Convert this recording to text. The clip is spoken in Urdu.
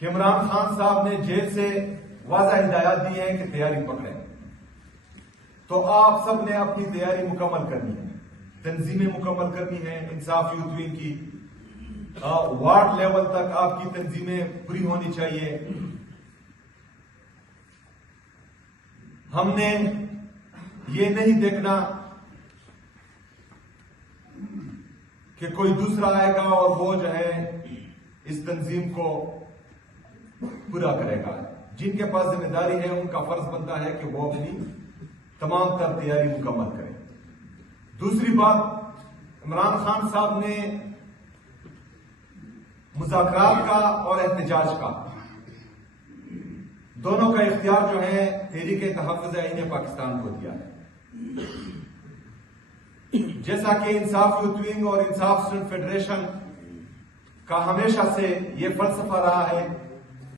کہ عمران خان صاحب نے جیل سے واضح ہدایات دی ہیں کہ تیاری پکڑیں، تو آپ سب نے اپنی تیاری مکمل کرنی ہے، تنظیمیں مکمل کرنی ہیں، انصاف یوتھ ونگ کی وارڈ لیول تک آپ کی تنظیمیں پوری ہونی چاہیے۔ ہم نے یہ نہیں دیکھنا کہ کوئی دوسرا آئے گا اور وہ جو ہے اس تنظیم کو پورا کرے گا۔ جن کے پاس ذمہ داری ہے ان کا فرض بنتا ہے کہ وہ اپنی تمام تر تیاری مکمل کریں۔ دوسری بات، عمران خان صاحب نے مذاکرات کا اور احتجاج کا دونوں کا اختیار جو ہے تحریک تحفظ آئین پاکستان کو دیا ہے۔ جیسا کہ انصاف یوتھ ونگ اور انصاف اسٹوڈنٹ فیڈریشن کا ہمیشہ سے یہ فلسفہ رہا ہے